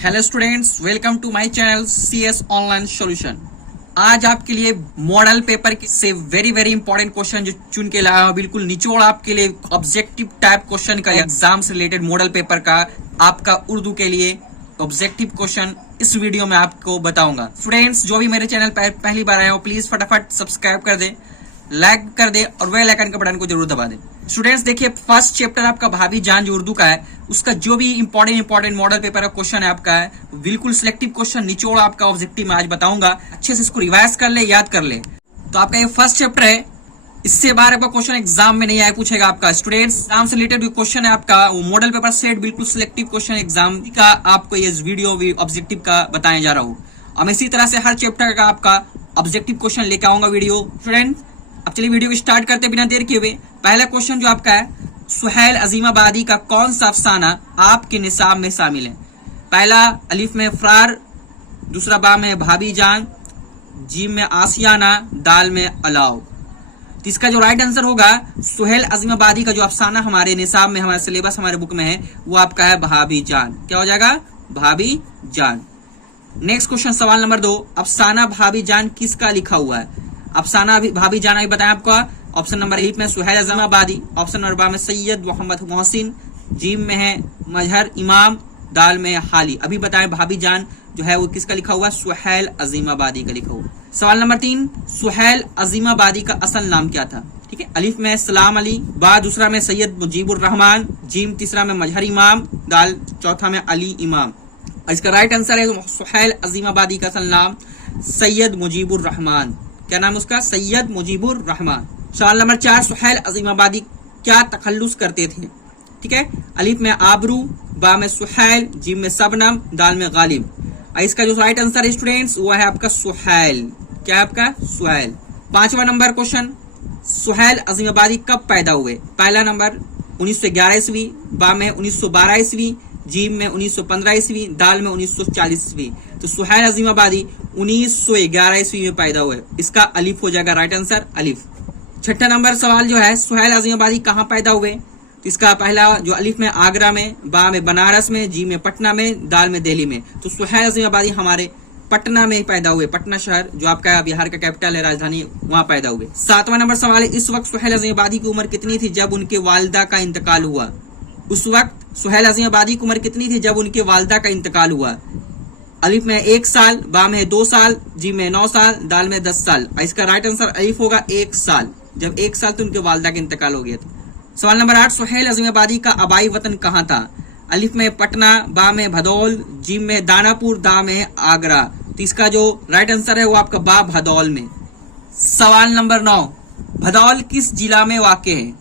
Hello students, welcome to my channel CS online solution. आज आपके लिए मॉडल पेपर से वेरी वेरी इंपॉर्टेंट क्वेश्चन जो चुन के लाया हूं, बिल्कुल निचोड़ आपके लिए ऑब्जेक्टिव टाइप क्वेश्चन का, एग्जाम से रिलेटेड मॉडल पेपर का आपका उर्दू के लिए ऑब्जेक्टिव क्वेश्चन इस वीडियो में आपको बताऊंगा। स्टूडेंट्स जो भी मेरे चैनल पर पहली बार आए हो प्लीज फटाफट सब्सक्राइब कर दे, लाइक कर दे और बेल आइकन का बटन को जरूर दबा दे। स्टूडेंट्स देखिए, फर्स्ट चैप्टर आपका भाभी जान जो उर्दू का है, उसका जो भी इंपॉर्टेंट मॉडल पेपर का क्वेश्चन है आपका है, बिल्कुल सिलेक्टिव क्वेश्चन निचोड़ आपका ऑब्जेक्टिव में आज बताऊंगा। अच्छे से इसको रिवाइज कर ले, याद कर ले। तो आपका ये फर्स्ट चैप्टर है, इससे बाहर आपका क्वेश्चन एग्जाम में नहीं आया पूछेगा आपका। स्टूडेंट्स एग्जाम से रिलेटेड जो क्वेश्चन है आपका, वो मॉडल पेपर सेट बिल्कुल सिलेक्टिव क्वेश्चन एग्जाम का आपको ये वीडियो ऑब्जेक्टिव का बताने जा रहा हूँ। हम इसी तरह से हर चैप्टर का आपका ऑब्जेक्टिव क्वेश्चन लेके आऊंगा वीडियो। स्टूडेंट्स अब चलिए वीडियो को स्टार्ट करते बिना देर किए हुए। पहला क्वेश्चन जो आपका है, सुहैल अजीमाबादी का कौन सा अफसाना आपके निसाब में शामिल है? पहला अलिफ में फरार, दूसरा बा में भाभी जान, जीम में आसियाना, दाल में अलाव। तो इसका जो राइट आंसर होगा, सुहैल अजीमाबादी का जो अफसाना हमारे निसाब में, हमारे सिलेबस हमारे बुक में है, वो आपका है भाभी जान। क्या हो जाएगा? भाभी जान। नेक्स्ट क्वेश्चन सवाल नंबर 2, अफसाना भाभी जान किसका लिखा हुआ है? अफसाना भाभी जान अभी बताया आपको। ऑप्शन नंबर 1 में सुहैल अजीमाबादी, ऑप्शन नंबर 2 में सैयद मोहम्मद मोहसिन, जीम में है मजहर इमाम, दाल में हाली। अभी बताएं भाभी जान जो है वो किसका लिखा हुआ? सुहैल अजीमाबादी का लिखा हुआ। सवाल नंबर 3, सुहैल अजीमाबादी का असल नाम क्या था? ठीक है, अलिफ में सलाम अली, बा दूसरा में सैयद मुजीबुर रहमान, जीम तीसरा में मजहर इमाम, दाल चौथा में अली इमाम। इसका राइट आंसर है सुहैल अजीमाबादी का असल नाम सैयद मुजीबुर रहमान। क्या नाम उसका? सैयद मुजीबुर रहमान। सवाल नंबर 4, सुहैल अजीमाबादी क्या तखल्लुस करते थे? ठीक है, अलिफ में आबरू, बा में सुहैल, जीम में सबनम, दाल में गालिब। इसका जो राइट आंसर है स्टूडेंट्स वो है आपका सुहैल। क्या है आपका? सुहैल। 5वां नंबर क्वेश्चन, सुहैल अजीमाबादी कब पैदा हुए? पहला नंबर 1911 ईस्वी, बा में 1912 ईस्वी, जीम में 1915 ईस्वी, दाल में 1940 ईस्वी। तो सुहैल अजीमाबादी 1911 ईस्वी में पैदा हुए। इसका अलिफ हो जाएगा राइट आंसर, अलिफ। 6ठा नंबर सवाल जो है, सुहैल अजीमाबादी कहाँ पैदा हुए? तो इसका पहला जो अलिफ में आगरा में, बा में बनारस में, जी में पटना में, दाल में दिल्ली में। तो सुहैल अजीमाबादी हमारे पटना में पैदा हुए। पटना शहर जो आपका बिहार का कैपिटल है, राजधानी, वहां पैदा हुए। 7वां नंबर सवाल है, इस वक्त सुहैल अजीमाबादी की उम्र कितनी थी जब उनके वालिदा का इंतकाल हुआ? उस वक्त सुहैल अजीमाबादी की उम्र कितनी थी जब उनके वालिदा का इंतकाल हुआ? अलिफ में 1 साल, बा में 2 साल, जी में 9 साल, दाल में 10 साल। इसका राइट आंसर अलिफ होगा 1 साल। जब 1 साल तो उनके वालिदा का इंतकाल हो गया था। सवाल नंबर 8, सुहैल अजीमाबादी का आबाई वतन कहाँ था? अलिफ में पटना, बा में भदौल, जीम में दानापुर, दा में आगरा। तो इसका जो राइट आंसर है वो आपका बा भदौल में। सवाल नंबर 9, भदौल किस जिला में वाक़ है?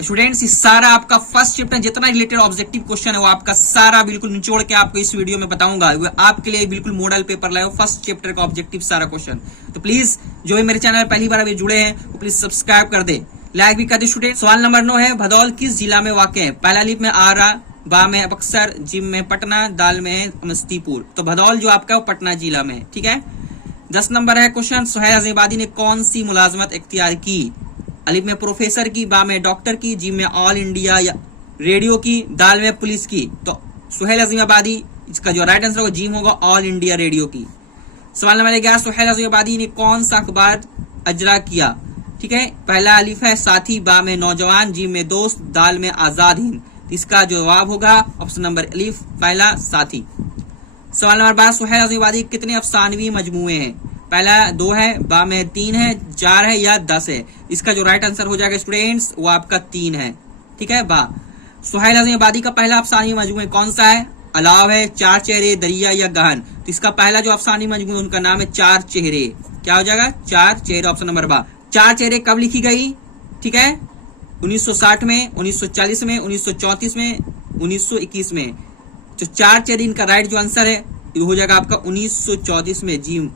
स्टूडेंट्स इस सारा आपका फर्स्ट चैप्टर जितना रिलेटेड ऑब्जेक्टिव क्वेश्चन है वो आपका सारा बिल्कुल निचोड़ के आपको इस वीडियो में बताऊंगा। वो आपके लिए बिल्कुल मॉडल पेपर लाए हो, फर्स्ट चैप्टर का ऑब्जेक्टिव सारा क्वेश्चन। तो प्लीज जो भी मेरे चैनल पहली बार अभी जुड़े हैं वो प्लीज सब्सक्राइब कर दे, लाइक भी कर दे। स्टूडेंट सवाल नंबर 9 है, भदौल किस जिला में वाक़ है? पहला अलिफ में आरा, बा में बक्सर, जिम में पटना, दाल में समस्तीपुर। तो भदौल जो आपका वो पटना जिला में। ठीक है। 10 नंबर है क्वेश्चन, सुहैल अजीमाबादी ने कौन सी मुलाजमत इख्तियार की? अलिफ में प्रोफेसर की, बा में डॉक्टर की, जी में ऑल इंडिया या रेडियो की, दाल में पुलिस की। तो सुहैल अजीमाबादी इसका जो राइट आंसर होगा जीम होगा ऑल इंडिया रेडियो की। सवाल नंबर 11, सुहैल अजीमाबादी ने कौन सा अखबार अजरा किया? ठीक है, पहला अलिफ है साथी, बा में नौजवान, जी में दोस्त, दाल में आजाद हिंद। इसका जवाब होगा ऑप्शन नंबर अलिफ, पहला साथी। सवाल नंबर 12, सुहैल अजीमाबादी कितने अफसानवी मजमूए हैं? पहला 2 है, बा में 3 है, 4 है या 10 है। इसका जो राइट आंसर हो जाएगा स्टूडेंट्स वो आपका 3 है। ठीक है, बा। सुहैल अजीमाबादी का पहला अफसानी मजमूआ कौन सा है? अलाव है, 4 चेहरे, दरिया या गहन। तो इसका पहला जो अफसानी मजमूआ उनका नाम है 4 चेहरे। क्या हो जाएगा? 4 चेहरे, ऑप्शन नंबर बा। 4 चेहरे कब लिखी गई? ठीक है, 1960 में, 1940 में, 1934 में, 1921 में। जो 4 चेहरे इनका राइट जो आंसर है हो जाएगा आपका 1934 में, जीम।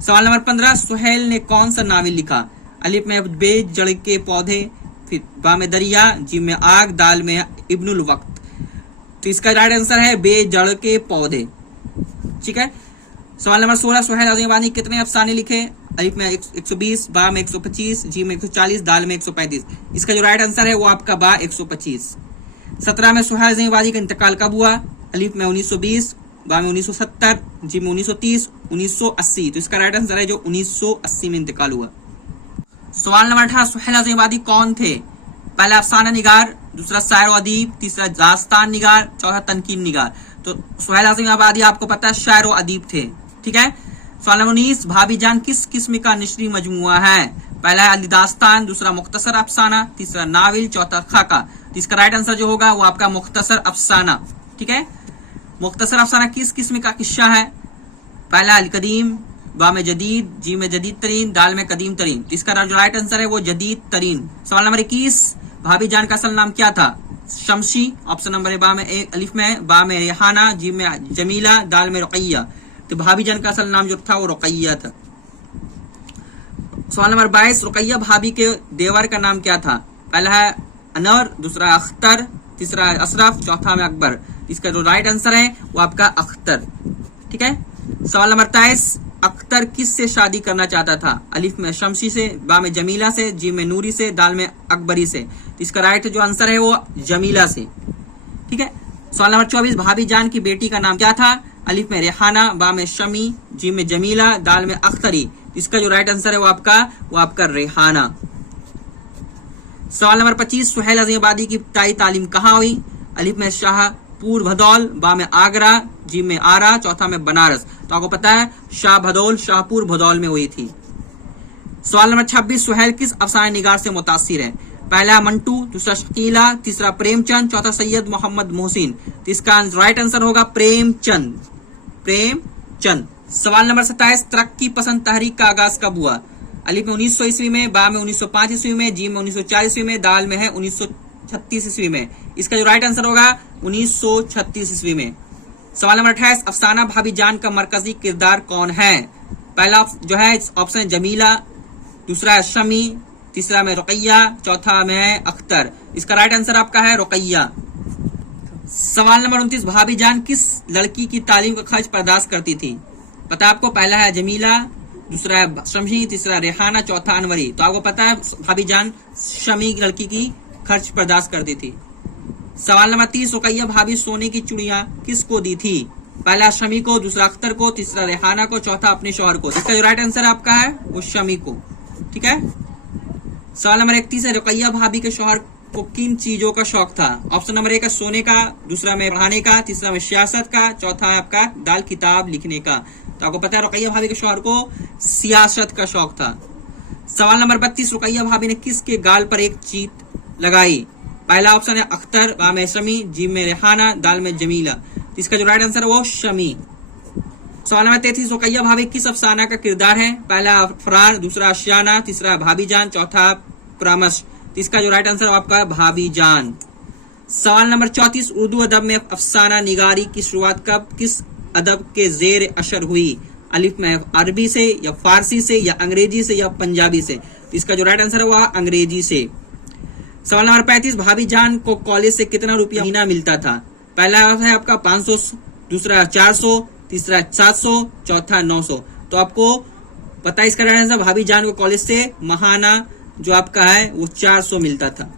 सवाल नंबर 15, सुहैल ने कौन सा नावल लिखा? अलिफ में बेजड़ के पौधे, फिर बा में दरिया, जी में आग, दाल में इब्नुल वक्त। तो इसका राइट आंसर है बेजड़ के पौधे। ठीक है। सवाल नंबर 16, सुहैल अजीमाबादी कितने अफसाने लिखे? अलिफ में 120, बा में 125, जी में 140, दाल में 135। इसका जो राइट आंसर है वो आपका बा 125। 17 में सुहैल अजीमाबादी का इंतकाल कब हुआ? अलिफ में 1920, बा में 1970, जी में 1930, 1980। तो इसका राइट आंसर है जो 1980 में इंतकाल हुआ। सवाल नंबर 18, सुहेल आज़मी कौन थे? पहला अफसाना निगार, दूसरा शायर व अदीब, तीसरा दास्तान निगार, चौथा तनकीन निगार। तो सुहेल आज़मी आपको पता है शायर व अदीब थे, ठीक है। सवाल नंबर 19, भाभी जान किस किस्म का नशरी मजमुआ है? पहला है अली दास्तान, दूसरा मुख्तसर अफसाना, तीसरा नाविल, चौथा खाका। तो इसका राइट आंसर जो होगा वो आपका मुख्तसर अफसाना, ठीक है। मुख्तसर अफसाना किस किस्म का किस्सा है? पहला अल कदीम, बा में जदीद, जी में जदीद तरीन, दाल में कदीम तरीन। तो इसका जो राइट आंसर है वो जदीद तरीन। सवाल नंबर 21, भाभी जान का असल नाम क्या था? शमशी, ऑप्शन नंबर बा में अलिफ में, बा में रेहाना, जी में जमीला, दाल में रुकैया। तो भाभी जान का असल नाम जो था वो रुकैया था। सवाल नंबर 22, रुकैया भाभी के देवर का नाम क्या था? पहला है अनवर, दूसरा अख्तर, तीसरा अशरफ, चौथा में अकबर। इसका जो राइट आंसर है वो आपका अख्तर, ठीक है। सवाल नंबर 23, अख्तर किस से शादी करना चाहता था? अलिफ में शमशी से, बा में जमीला से, जी में नूरी से, दाल में अकबरी से। तो इसका राइट जो आंसर है वो जमीला से, ठीक है। सवाल नंबर 24, भाभी जान की बेटी का नाम क्या था? अलिफ में रेहाना, बा में शमी, जी में जमीला, दाल में अख्तरी। इसका जो राइट आंसर है वो आपका रेहाना। सवाल नंबर 25, सुहेल आज़मी की इब्तदाई तालीम कहाँ हुई? अलिफ में शाहपुर भदौल, बा में आगरा, जी में आरा, चौथा में बनारस। तो आपको पता है शाह भदौल शाहपुर भदौल में हुई थी। सवाल नंबर 26, सुहेल किस अफसाना निगार से मुतासिर है? पहला मंटू, दूसरा शकीला, तीसरा प्रेमचंद, चौथा सैयद मोहम्मद मोहसिन। तो इसका राइट आंसर होगा प्रेमचंद। सवाल नंबर 27, तरक्की पसंद तहरीक का आगाज कब हुआ? अलिफ में 1900 ईस्वी में, बा में 1905 ईस्वी में, जी में 1904 ईस्वी में, दाल में है 1936 ईस्वी में। इसका जो राइट आंसर होगा 1936 ईस्वी में। सवाल नंबर 28, अफसाना भाभी जान का मरकजी किरदार कौन है? पहला जो है ऑप्शन जमीला, दूसरा है शमी, तीसरा में रुकैया, चौथा में है अख्तर। इसका राइट आंसर आपका है रुकैया। सवाल नंबर 29, भाभी जान किस लड़की की तालीम का खर्च बर्दाश्त करती थी? पता आपको, पहला है जमीला, दूसरा है शमी, तीसरा रेहाना, चौथा अनवरी। तो आपको पता है भाभी जान शमी लड़की की खर्च बर्दाश्त करती थी। सवाल नंबर 30, रुकैया भाभी सोने की चूड़ियां किसको दी थी? पहला शमी को, दूसरा अख्तर को, तीसरा रेहाना को, चौथा अपने शौहर को। इसका जो राइट आंसर आपका है वो शमी को, ठीक है। सवाल नंबर 31 है, रुकैया भाभी के शौहर को किन चीजों का शौक था? ऑप्शन नंबर 1 है सोने का, दूसरा में पढ़ाने का, तीसरा में सियासत का, चौथा है आपका दाल किताब लिखने का। तो आपको पता है रुकैया भाभी के शौहर को सियासत का शौक था। सवाल नंबर 32, रुकैया भाभी ने किसके गाल पर एक चीट लगाई? पहला ऑप्शन है अख्तर, बा में शमी, जी में रेहाना, दाल में जमीला। इसका जो राइट आंसर है वो शमी। सवाल नंबर 33, रुकैया भाभी किस अफसाना का किरदार है? पहला फरार, दूसरा आशियाना, तीसरा भाभी जान, चौथा परामर्श। इसका जो राइट आंसर है आपका भाभी जान। सवाल नंबर 34, उर्दू अदब में अफसाना निगारी की शुरुआत कब किस अदब के जेर असर हुई? अलिफ में अरबी से, या फारसी से, या अंग्रेजी से, या पंजाबी से। इसका जो राइट आंसर है वह अंग्रेजी से। सवाल नंबर 35, भाभी जान को कॉलेज से कितना रुपया महीना मिलता था? पहला है आपका 500, दूसरा 400, तीसरा 700, चौथा 900। तो आपको पता है इसका राइट आंसर भाभी जान को कॉलेज से महाना जो आपका है वो 400 मिलता था।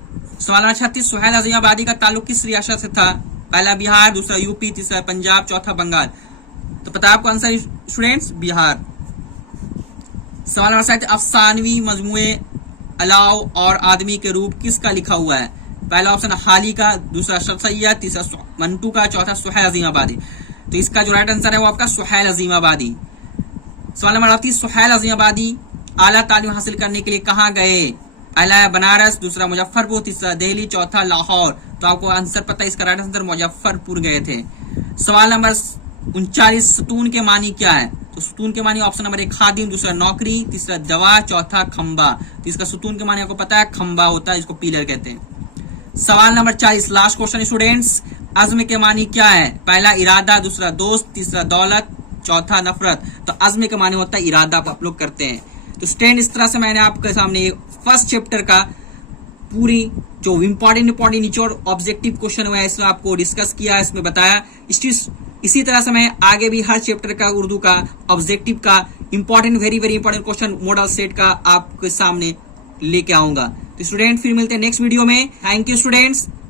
सवाल नंबर 36, सुहेल आज़मी का ताल्लुक किस रियासत से था? पहला बिहार, दूसरा यूपी, तीसरा पंजाब, चौथा बंगाल। तो पता है आपको आंसर स्टूडेंट्स बिहार। सवाल नंबर 7, अफसानवी मजमुए अलाव और आदमी के रूप किसका लिखा हुआ है? पहला ऑप्शन हाली का, दूसरा शमसैयद, तीसरा मंटू का, चौथा सुहेल आज़मी। तो इसका जो राइट आंसर है वो आपका सुहेल आज़मी। सवाल नंबर 38, सुहेल आज़मी आला तालीम हासिल करने के लिए कहाँ गए? पहला है बनारस, दूसरा मुजफ्फरपुर, तीसरा दिल्ली, चौथा लाहौर। तो आपको आंसर पता है, इसका राइट आंसर मुजफ्फरपुर गए थे। सवाल नंबर 39, सतून के मानी क्या है? तो सतून के मानी ऑप्शन नंबर 1 खादिम, दूसरा नौकरी, तीसरा दवा, चौथा खंबा। तो इसका सतून के मानी आपको पता है खंबा होता है, इसको पिलर कहते हैं। सवाल नंबर 40, लास्ट क्वेश्चन स्टूडेंट्स, अज़्म के मानी क्या है? पहला इरादा, दूसरा दोस्त, तीसरा दौलत, चौथा नफरत। तो अज़्म के मानी होता है इरादा, आप लोग करते हैं। तो स्टूडेंट इस तरह से मैंने आपके सामने फर्स्ट चैप्टर का पूरी जो इंपॉर्टेंट निचोड़ ऑब्जेक्टिव क्वेश्चन हुआ है इसमें आपको डिस्कस किया, इसमें बताया। इसी तरह से मैं आगे भी हर चैप्टर का उर्दू का ऑब्जेक्टिव का important very important question model set का आपके सामने लेके आऊंगा। तो स्टूडेंट फिर मिलते हैं नेक्स्ट वीडियो में। Thank you students.